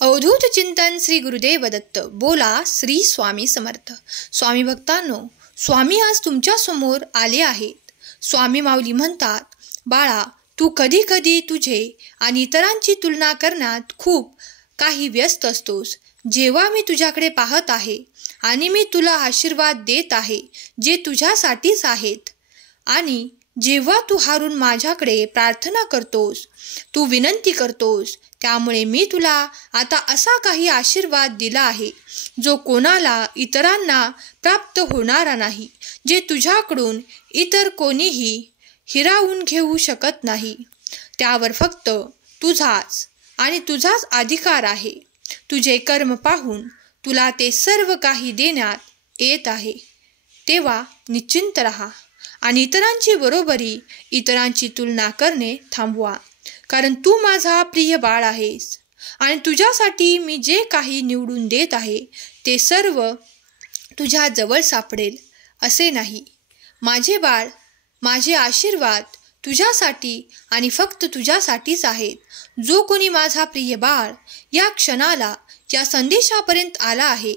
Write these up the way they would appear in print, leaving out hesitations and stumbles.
अवधूत चिंतन श्री गुरुदेव दत्त. बोला श्री स्वामी समर्थ. स्वामी भक्तांनो, स्वामी आज तुमच्या समोर आले आहेत. स्वामी माऊली म्हणतात, बाळा, तू कधी कधी तुझे आणि इतरांची तुलना करण्यात खूप काही व्यस्त असतोस. जेव्हा मी तुझ्याकडे पाहत आहे आणि मी तुला आशीर्वाद देत आहे जे तुझ्यासाठीच आहेत, आणि जेव्हा तू हारून माझ्याकडे प्रार्थना करतोस, तू विनंती करतोस, त्यामुळे मी तुला आता असा काही आशीर्वाद दिला आहे जो कोणाला इतरांना प्राप्त होणारा नाही, जे तुझ्याकडून इतर कोणीही हिरावून घेऊ शकत नाही. त्यावर फक्त तुझाच आणि तुझाच अधिकार आहे. तुझे कर्म पाहून तुला ते सर्व काही देण्यात येत आहे. तेव्हा निश्चिंत रहा आणि इतरांची बरोबरी, इतरांची तुलना करणे थांबवा. कारण तू माझा प्रिय बाळ आहेस आणि तुझ्यासाठी मी जे काही निवडून देत आहे ते सर्व तुझ्या जवळ सापडेल असे नाही. माझे बाळ, माझे आशीर्वाद तुझ्यासाठी आणि फक्त तुझ्यासाठीच आहेत. जो कोणी माझा प्रिय बाळ या क्षणाला या संदेशापर्यंत आला आहे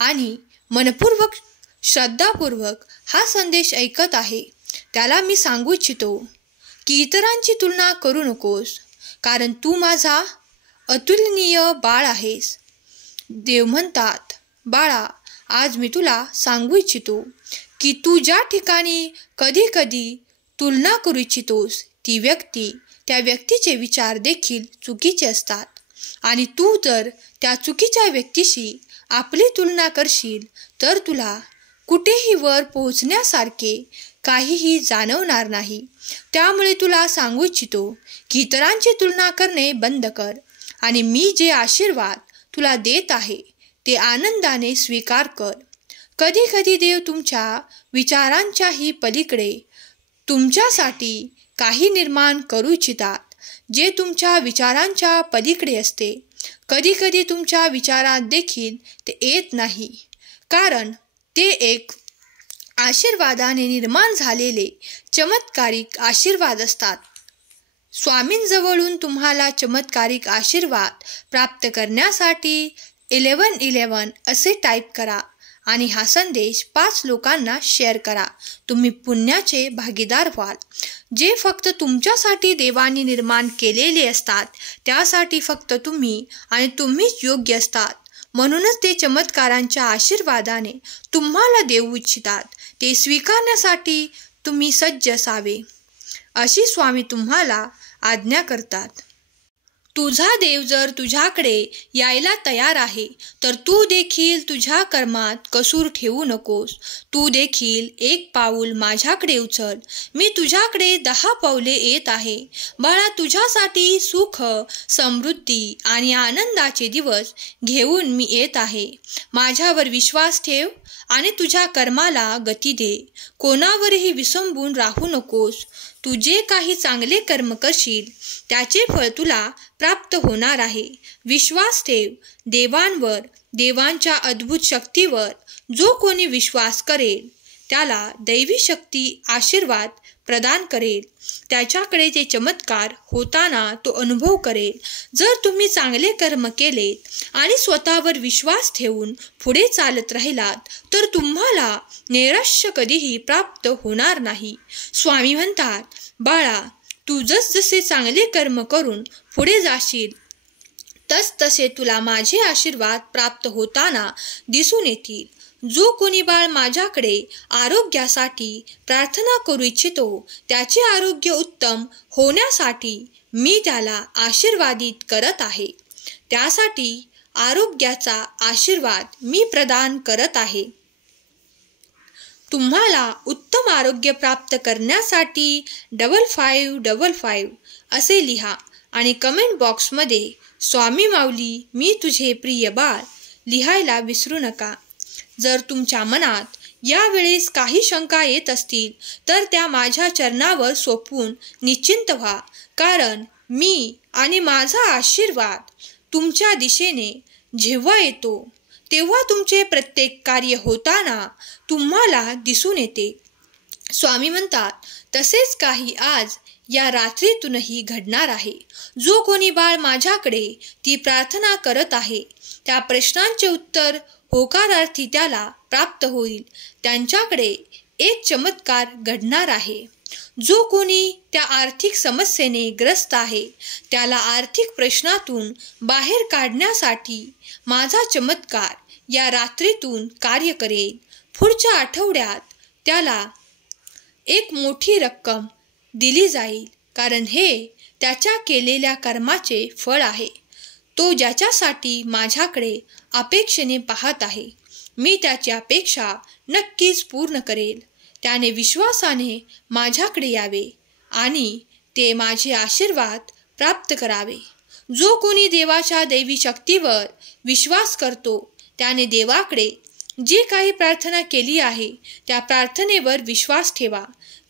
आणि मनपूर्वक श्रद्धापूर्वक हा संदेश ऐकत आहे, त्याला मी सांगू इच्छितो की इतरांची तुलना करू नकोस, कारण तू माझा अतुलनीय बाळ आहेस. देव म्हणतात, बाळा, आज मी तुला सांगू इच्छितो की तू ज्या ठिकाणी कधी कधी तुलना करू इच्छितोस ती व्यक्ती, त्या व्यक्तीचे विचार देखील चुकीचे असतात. आणि तू जर त्या चुकीच्या व्यक्तीशी आपली तुलना करशील तर तुला कुठेही वर पोहोचण्यासारखे काहीही जाणवणार नाही. त्यामुळे तुला सांगू इच्छितो की इतरांची तुलना करणे बंद कर आणि मी जे आशीर्वाद तुला देत आहे ते आनंदाने स्वीकार कर. कधी कधी देव तुमच्या विचारांच्याही पलीकडे तुमच्यासाठी काही निर्माण करू इच्छितात जे तुमच्या विचारांच्या पलीकडे असते. कधी कधी तुमच्या विचारात देखील ते येत नाही, कारण ते एक आशीर्वादाने निर्माण झालेले चमत्कारिक आशीर्वाद असतात. स्वामींजवळून तुम्हाला चमत्कारिक आशीर्वाद प्राप्त करण्यासाठी 1111 असे टाईप करा आणि हा संदेश 5 लोकांना शेअर करा. तुम्ही पुण्याचे भागीदार व्हाल. जे फक्त तुमच्यासाठी देवाने निर्माण केलेले असतात त्यासाठी फक्त तुम्ही आणि तुम्हीच योग्य असतात. म्हणूनच ते चमत्कारांच्या आशीर्वादाने तुम्हाला देऊ इच्छितात. ते स्वीकारण्यासाठी तुम्ही सज्ज असावे अशी स्वामी तुम्हाला आज्ञा करतात. तुझा देव जर तुझ्याकडे यायला तयार आहे तर तू देखील तुझ्या कर्मात कसूर ठेवू नकोस. तू देखील 1 पाऊल माझ्याकडे उचल. मी तुझ्याकडे 10 पावले येत आहे. बाळा, तुझ्यासाठी सुख, समृद्धी आणि आनंदाचे दिवस घेऊन मी येत आहे. माझ्यावर विश्वास ठेव आणि तुझ्या कर्माला गती दे. कोणावरही विसंबून राहू नकोस. तू जे काही चांगले कर्म करशील त्याचे फळ तुला प्राप्त होणार आहे. विश्वास ठेव देवांवर, देवांच्या अद्भुत शक्तीवर. जो कोणी विश्वास करेल त्याला दैवी शक्ती आशीर्वाद प्रदान करेल. त्याच्याकडे ते चमत्कार होताना तो अनुभव करेल. जर तुम्ही चांगले कर्म केलेत आणि स्वतःवर विश्वास ठेवून पुढे चालत राहिलात तर तुम्हाला नैराश्य कधीही प्राप्त होणार नाही. स्वामी म्हणतात, बाळा, तू जसजसे चांगले कर्म करून पुढे जाशील तसतसे तुला माझे आशीर्वाद प्राप्त होताना दिसून येतील. जो कोणी बाळ माझ्याकडे आरोग्यासाठी प्रार्थना करू इच्छितो त्याचे आरोग्य उत्तम होण्यासाठी मी त्याला आशीर्वादित करत आहे. त्यासाठी आरोग्याचा आशीर्वाद मी प्रदान करत आहे. तुम्हाला उत्तम आरोग्य प्राप्त करण्यासाठी 5555 असे लिहा आणि कमेंट बॉक्समध्ये स्वामी माऊली मी तुझे प्रिय बाळ लिहायला विसरू नका. जर तुमच्या मनात यावेळेस काही शंका येत असतील तर त्या माझ्या चरणावर सोपवून निश्चिंत व्हा, कारण मी आणि माझा आशीर्वाद तुमच्या दिशेने जेव्हा येतो तेव्हा तुमचे प्रत्येक कार्य होताना तुम्हाला दिसून येते. स्वामी म्हणतात, तसेच काही आज या रात्रीतूनही घडणार आहे. जो कोणी बाळ माझ्याकडे ती प्रार्थना करत आहे त्या प्रश्नांचे उत्तर होकारार्थी त्याला प्राप्त होईल. त्यांच्याकडे एक चमत्कार घडणार आहे. जो कोणी त्या आर्थिक समस्येने ग्रस्त आहे त्याला आर्थिक प्रश्नातून बाहेर काढण्यासाठी माझा चमत्कार या रात्रीतून कार्य करेल. पुढच्या आठवड्यात त्याला एक मोठी रक्कम दिली जाईल, कारण हे त्याच्या केलेल्या कर्माचे फळ आहे. तो ज्याच्यासाठी माझ्याकडे अपेक्षेने पाहत आहे, मी त्याची अपेक्षा नक्कीच पूर्ण करेल. त्याने विश्वासाने माझ्याकडे यावे आणि ते माझे आशीर्वाद प्राप्त करावे. जो कोणी देवाच्या दैवी शक्तीवर विश्वास करतो त्याने देवाकडे जी काही प्रार्थना केली आहे त्या प्रार्थनेवर विश्वास ठेवा,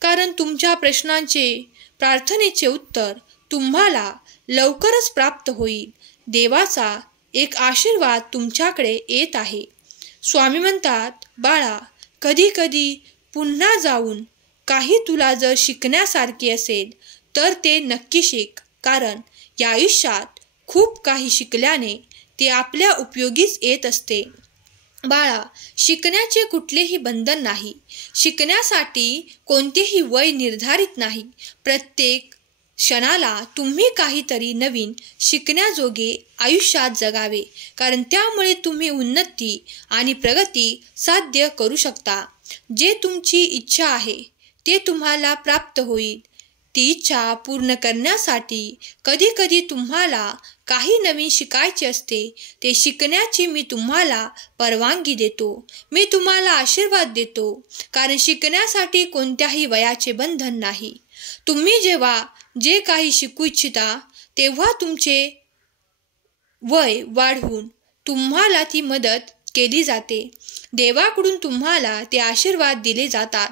कारण तुमच्या प्रार्थनेचे उत्तर तुम्हाला लवकरच प्राप्त होईल. देवाचा एक आशीर्वाद तुमच्याकडे येत आहे. स्वामी म्हणतात, बाळा, कधी कधी पुन्हा जाऊन काही तुला जर शिकण्यासारखे असेल तर ते नक्की शिक, कारण या आयुष्यात खूप काही शिकल्याने ते आपल्या उपयोगीच येत असते. बाळा, शिकण्याचे कुठलेही बंधन नाही. शिकण्यासाठी कोणतेही वय निर्धारित नाही. प्रत्येक क्षणाला तुम्ही काहीतरी नवीन शिकण्याजोगे आयुष्यात जगावे, कारण त्यामुळे तुम्ही उन्नती आणि प्रगती साध्य करू शकता. जे तुमची इच्छा आहे ते तुम्हाला प्राप्त होईल. ती इच्छा पूर्ण करण्यासाठी कधी कधी तुम्हाला काही नवीन शिकायचे असते. ते शिकण्याची मी तुम्हाला परवानगी देतो. मी तुम्हाला आशीर्वाद देतो, कारण शिकण्यासाठी कोणत्याही वयाचे बंधन नाही. तुम्ही जेव्हा जे काही शिकू इच्छिता तेव्हा तुमचे वय वाढवून तुम्हाला ती मदत केली जाते. देवाकडून तुम्हाला ते आशीर्वाद दिले जातात.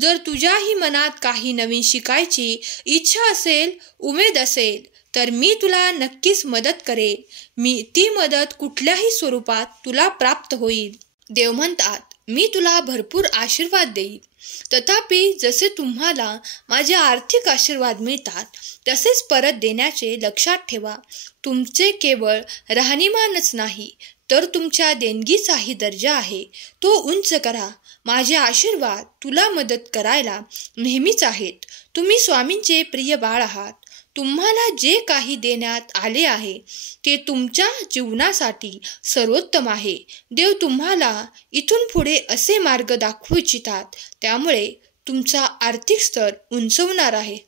जर तुझ्याही मनात काही नवीन शिकायची इच्छा असेल, उमेद असेल, तर मी तुला नक्कीच मदत करेन. ती मदत कुठल्याही स्वरूपात तुला प्राप्त होईल. देव म्हणतात, मी तुला भरपूर आशीर्वाद देईन. तथापि जसे तुम्हाला माझे आर्थिक आशीर्वाद मिळतात तसेच परत देण्याचे लक्षात ठेवा. तुमचे केवळ राहणीमानच नाही तर तुमच्या देणगीचाही दर्जा आहे, तो उंच करा. माझे आशीर्वाद तुला मदत करायला नेहमीच आहेत. तुम्ही स्वामींचे प्रिय बाळ आहात. तुम्हाला जे काही देण्यात आले आहे ते तुमच्या जीवनासाठी सर्वोत्तम आहे. देव तुम्हाला इथून पुढे असे मार्ग दाखवू इच्छितात, त्यामुळे तुमचा आर्थिक स्तर उंचवणार आहे.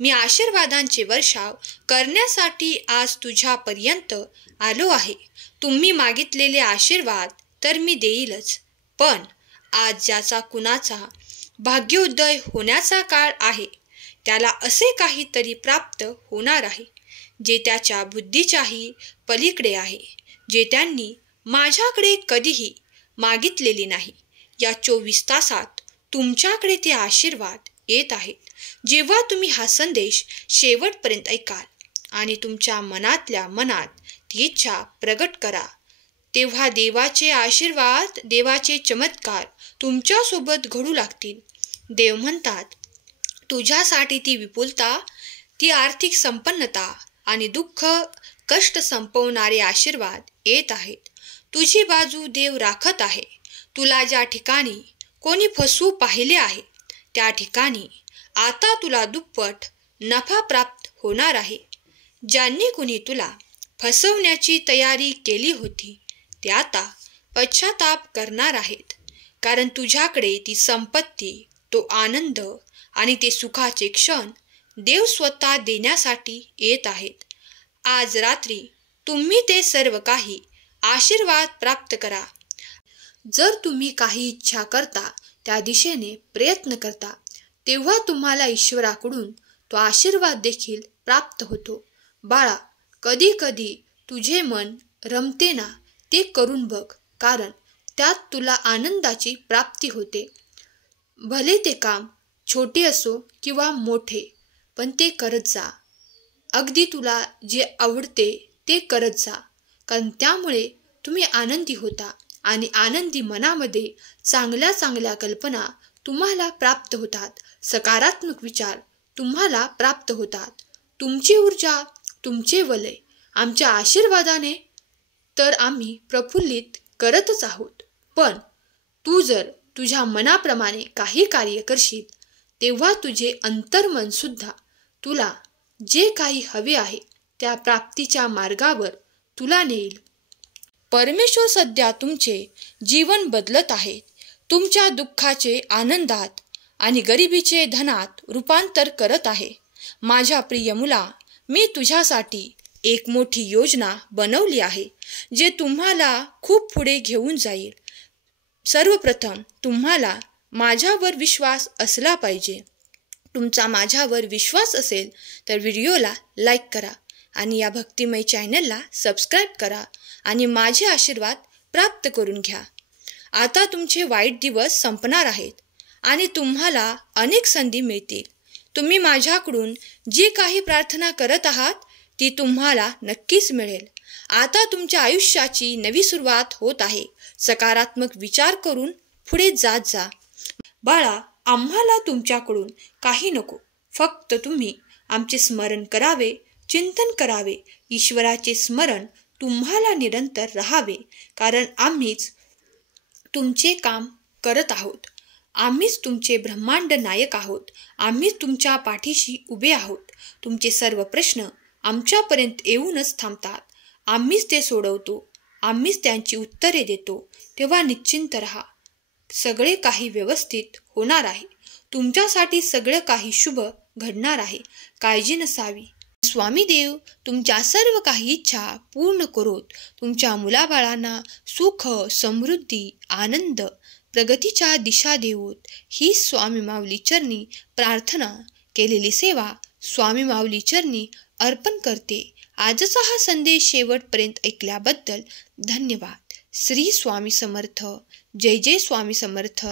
मी आशीर्वादांचे वर्षाव करण्यासाठी आज तुझ्यापर्यंत आलो आहे. तुम्ही मागितलेले आशीर्वाद तर मी देईलच, पण आज ज्याचा कुणाचा भाग्योदय होण्याचा काळ आहे त्याला असे काहीतरी प्राप्त होणार आहे जे त्याच्या बुद्धीच्याही पलीकडे आहे, जे त्यांनी माझ्याकडे कधीही मागितलेले नाही. या 24 तासात तुमच्याकडे ते आशीर्वाद येत आहेत. जेव्हा तुम्ही हा संदेश शेवटपर्यंत ऐकाल आणि तुमच्या मनातल्या मनात ती इच्छा प्रगट करा, तेव्हा देवाचे आशीर्वाद, देवाचे चमत्कार तुमच्यासोबत घडू लागतील. देव म्हणतात, तुझ्यासाठी ती विपुलता, ती आर्थिक संपन्नता आणि दुःख कष्ट संपवणारे आशीर्वाद येत आहेत. तुझी बाजू देव राखत आहे. तुला ज्या ठिकाणी कोणी फसवू पाहिले आहे त्या ठिकाणी आता तुला दुप्पट नफा प्राप्त होणार आहे. ज्यांनी कुणी तुला फसवण्याची तयारी केली होती ते आता पश्चाताप करणार आहेत, कारण तुझ्याकडे ती संपत्ती, तो आनंद आणि ते सुखाचे क्षण देव स्वतः देण्यासाठी येत आहेत. आज रात्री तुम्ही ते सर्व काही आशीर्वाद प्राप्त करा. जर तुम्ही काही इच्छा करता, त्या दिशेने प्रयत्न करता, तेव्हा तुम्हाला ईश्वराकडून तो आशीर्वाद देखील प्राप्त होतो. बाळा, कधी कधी तुझे मन रमते ना, ते करून बघ, कारण त्यात तुला आनंदाची प्राप्ती होते. भले ते काम छोटे असो किंवा मोठे, पण ते करत जा. अगदी तुला जे आवडते ते करत जा, कारण त्यामुळे तुम्ही आनंदी होता आणि आनंदी मनामध्ये चांगल्या चांगल्या कल्पना तुम्हाला प्राप्त होतात. सकारात्मक विचार तुम्हाला प्राप्त होतात. तुमची ऊर्जा, तुमचे वलय आमच्या आशीर्वादाने तर आम्ही प्रफुल्लित करतच आहोत. पण तू जर तुझ्या मनाप्रमाणे काही कार्य करशील तेव्हा तुझे अंतर्मन सुद्धा तुला जे काही हवे आहे त्या प्राप्तीच्या मार्गावर तुला नेईल. परमेश्वर सध्या तुमचे जीवन बदलत आहेत. तुमच्या दुःखाचे आनंदात आणि गरिबीचे धनात रूपांतर करत आहे. माझ्या प्रिय मुला, मी तुझ्यासाठी एक मोठी योजना बनवली आहे जे तुम्हाला खूप पुढे घेऊन जाईल. सर्वप्रथम तुम्हाला माझ्यावर विश्वास असला पाहिजे. तुमचा माझ्यावर विश्वास असेल तर व्हिडिओला लाईक करा आणि या भक्तिमय चॅनलला सबस्क्राईब करा आणि माझे आशीर्वाद प्राप्त करून घ्या. आता तुमचे वाईट दिवस संपणार आहेत आणि तुम्हाला अनेक संधी मिळतील. तुम्ही माझ्याकडून जी काही प्रार्थना करत आहात ती तुम्हाला नक्कीच मिळेल. आता तुमच्या आयुष्याची नवी सुरुवात होत आहे. सकारात्मक विचार करून पुढे जात जा. बाळा, आम्हाला तुमच्याकडून काही नको. फक्त तुम्ही आमचे स्मरण करावे, चिंतन करावे. ईश्वराचे स्मरण तुम्हाला निरंतर राहावे, कारण आम्हीच तुमचे काम करत आहोत. आम्हीच तुमचे ब्रह्मांड नायक आहोत. आम्हीच तुमच्या पाठीशी उभे आहोत. तुमचे सर्व प्रश्न आमच्यापर्यंत येऊनच थांबतात. आम्हीच ते सोडवतो. आम्हीच त्यांची उत्तरे देतो. तेव्हा निश्चिंत राहा. सगळे काही व्यवस्थित होणार आहे. तुमच्यासाठी सगळं काही शुभ घडणार आहे. काळजी नसावी. स्वामी देव तुमच्या सर्व काही इच्छा पूर्ण करोत. तुमच्या मुलाबाळांना सुख, समृद्धी, आनंद, प्रगतीच्या दिशा देवोत. ही स्वामी माऊली चरणी प्रार्थना केलेली सेवा स्वामी माऊली चरणी अर्पण करते. आजचा हा संदेश शेवटपर्यंत ऐकल्याबद्दल धन्यवाद. श्री स्वामी समर्थ. जय जय स्वामी समर्थ.